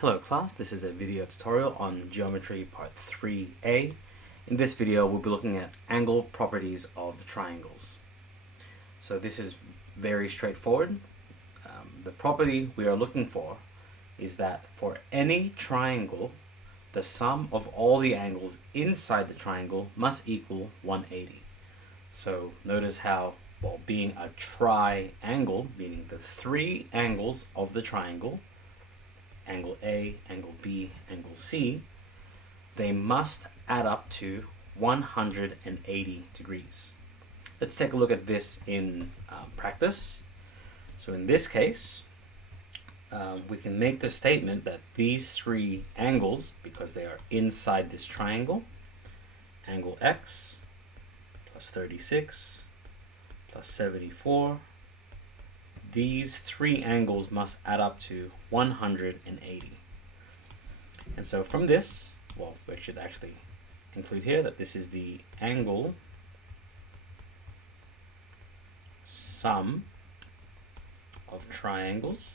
Hello class, this is a video tutorial on Geometry Part 3a. In this video we'll be looking at angle properties of triangles. So this is very straightforward. The property we are looking for is that for any triangle, the sum of all the angles inside the triangle must equal 180. So notice how, well, being a triangle, meaning the three angles of the triangle, angle A, angle B, angle C, they must add up to 180 degrees. Let's take a look at this in practice. So in this case, we can make the statement that these three angles, because they are inside this triangle, angle X plus 36 plus 74, these three angles must add up to 180. And so from this, well, we should actually include here that this is the angle sum of triangles.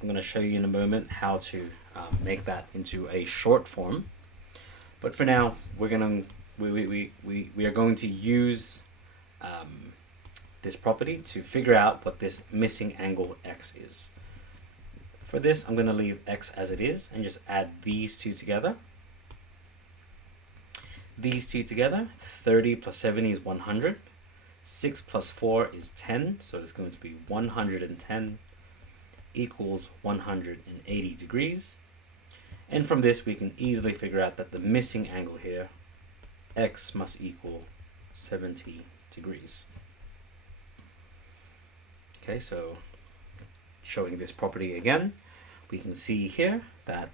I'm going to show you in a moment how to make that into a short form. But for now, we are going to use this property to figure out what this missing angle X is. For this, I'm going to leave X as it is and just add these two together. These two together, 30 plus 70 is 100. 6 plus 4 is 10, so it's going to be 110 equals 180 degrees. And from this, we can easily figure out that the missing angle here, X must equal 70 degrees. Okay, so showing this property again, we can see here that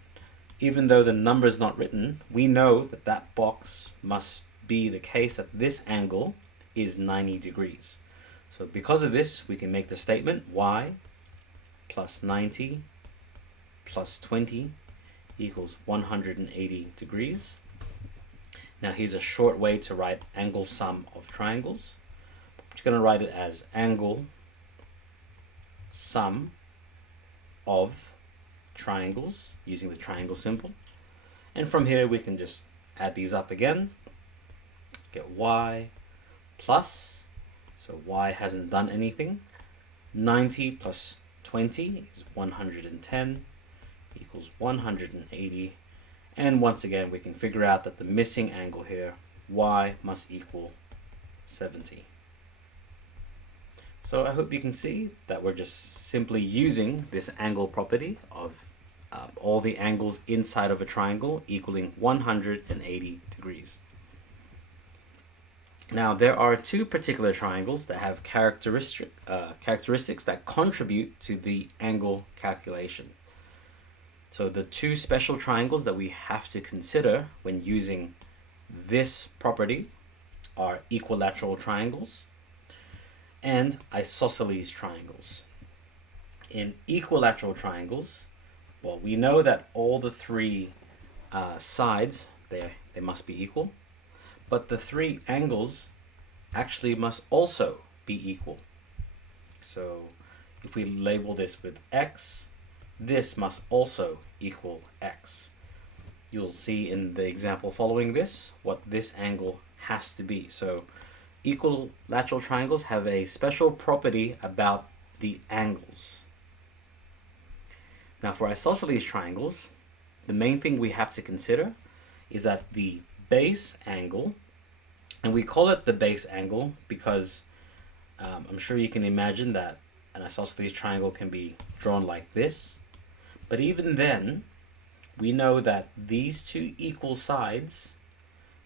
even though the number is not written, we know that that box must be the case that this angle is 90 degrees. So because of this, we can make the statement y plus 90 plus 20 equals 180 degrees. Now here's a short way to write angle sum of triangles. I'm just going to write it as angle sum of triangles using the triangle symbol. And from here we can just add these up again. Get y plus, so y hasn't done anything, 90 plus 20 is 110 equals 180. And once again we can figure out that the missing angle here, y must equal 70. So I hope you can see that we're just simply using this angle property of all the angles inside of a triangle equaling 180 degrees. Now there are two particular triangles that have characteristics that contribute to the angle calculation. So the two special triangles that we have to consider when using this property are equilateral triangles and isosceles triangles. In equilateral triangles, well, we know that all the three sides, they must be equal, but the three angles actually must also be equal. So if we label this with X, this must also equal X. You'll see in the example following this what this angle has to be. So equilateral triangles have a special property about the angles. Now for isosceles triangles, the main thing we have to consider is that the base angle, and we call it the base angle because I'm sure you can imagine that an isosceles triangle can be drawn like this. But even then, we know that these two equal sides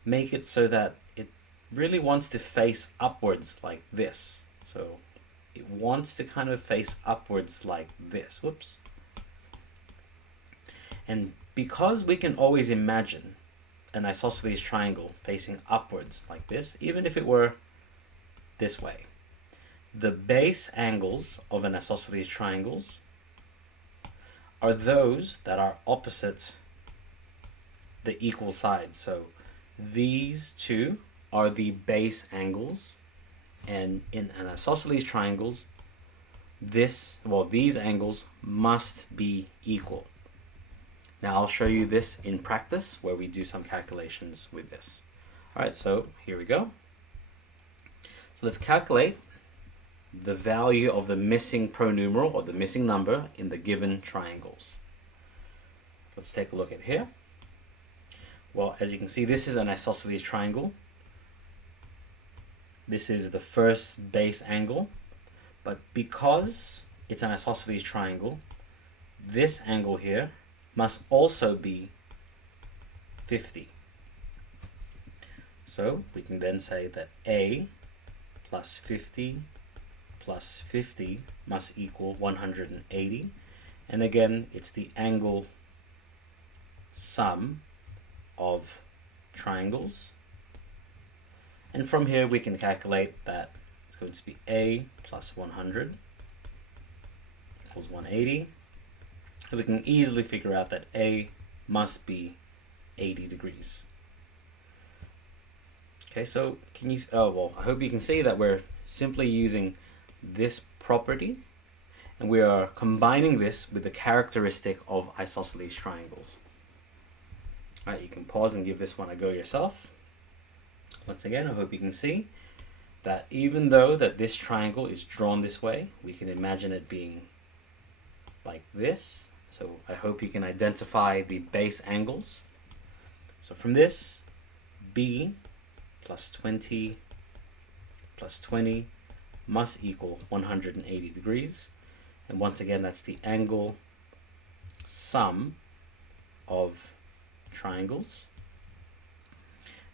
make it so that it really wants to face upwards like this. So it wants to kind of face upwards like this. Whoops. And because we can always imagine an isosceles triangle facing upwards like this, even if it were this way, the base angles of an isosceles triangles are those that are opposite the equal sides. So these two are the base angles, and in an isosceles triangles, these angles must be equal. Now I'll show you this in practice where we do some calculations with this. All right, so here we go. So let's calculate the value of the missing pronumeral or the missing number in the given triangles. Let's take a look at here. Well, as you can see, this is an isosceles triangle. This is the first base angle, but because it's an isosceles triangle, this angle here must also be 50. So we can then say that A plus 50 plus 50 must equal 180. And again, it's the angle sum of triangles. And from here we can calculate that it's going to be A plus 100 equals 180. And we can easily figure out that A must be 80 degrees. Okay, so can you, I hope you can see that we're simply using this property and we are combining this with the characteristic of isosceles triangles. All right, you can pause and give this one a go yourself. Once again, I hope you can see that even though that this triangle is drawn this way, we can imagine it being like this. So I hope you can identify the base angles. So from this, B plus 20 plus 20 must equal 180 degrees. And once again, that's the angle sum of triangles.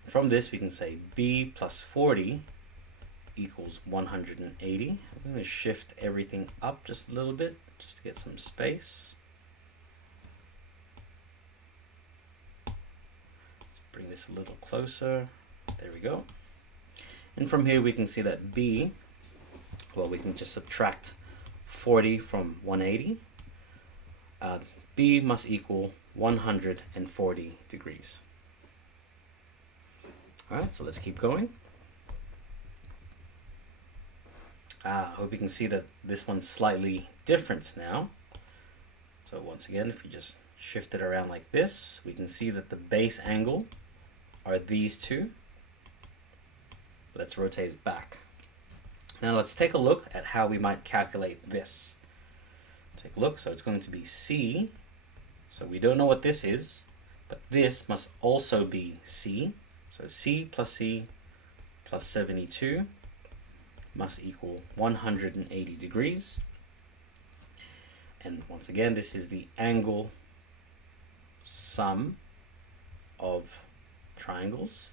From this, we can say B plus 40 equals 180. I'm going to shift everything up just a little bit, just to get some space. Bring this a little closer. There we go. And from here we can see that B, well, we can just subtract 40 from 180. B must equal 140 degrees. All right, so let's keep going. I hope you can see that this one's slightly different now. So once again, if we just shift it around like this, we can see that the base angle are these two. Let's rotate it back. Now let's take a look at how we might calculate this. Take a look, so it's going to be C. So we don't know what this is, but this must also be C. So C plus 72 must equal 180 degrees. And once again, this is the angle sum of triangles.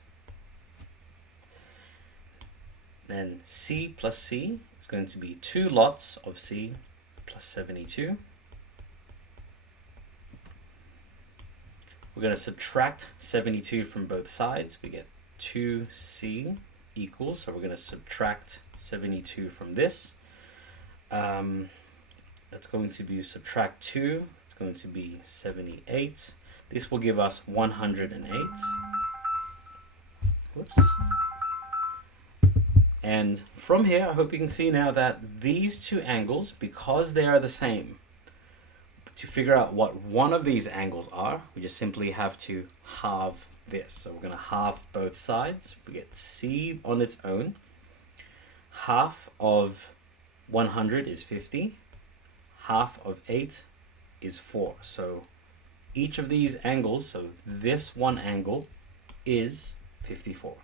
Then C plus C is going to be 2 lots of C plus 72. We're going to subtract 72 from both sides. We get 2C equals, so we're going to subtract 72 from this. That's going to be subtract 2. It's going to be 78. This will give us 108. Whoops. And from here, I hope you can see now that these two angles, because they are the same, to figure out what one of these angles are, we just simply have to halve this. So we're going to halve both sides. We get C on its own. Half of 100 is 50. Half of 8 is 4. So each of these angles, so this one angle is 54.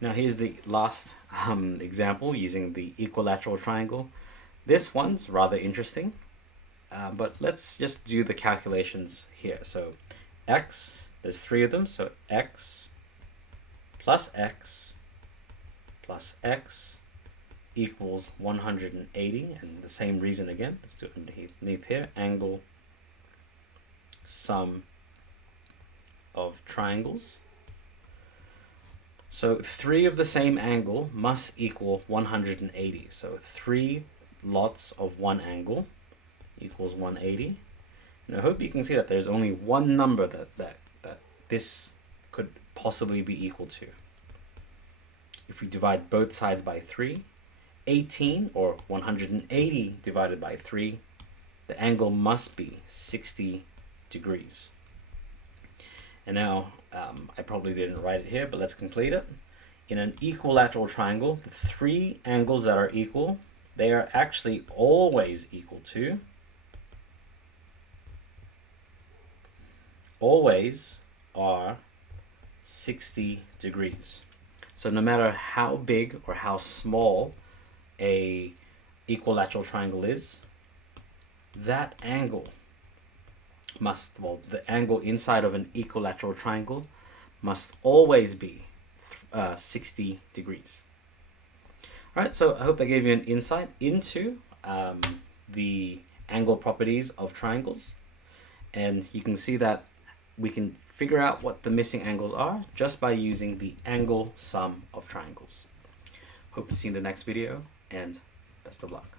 Now here's the last example using the equilateral triangle. This one's rather interesting, but let's just do the calculations here. So x, there's 3 of them, so x plus x plus x equals 180, and the same reason again. Let's do it underneath here. Angle sum of triangles. So 3 of the same angle must equal 180. So 3 lots of one angle equals 180. And I hope you can see that there's only one number that this could possibly be equal to. If we divide both sides by 3, 18 or 180 divided by 3, the angle must be 60 degrees. And now, I probably didn't write it here, but let's complete it. In an equilateral triangle, the three angles that are equal, they are actually always equal to, always are 60 degrees. So no matter how big or how small a equilateral triangle is, that angle must, well, the angle inside of an equilateral triangle must always be 60 degrees. All right, so I hope that gave you an insight into the angle properties of triangles. And you can see that we can figure out what the missing angles are just by using the angle sum of triangles. Hope to see you in the next video, and best of luck.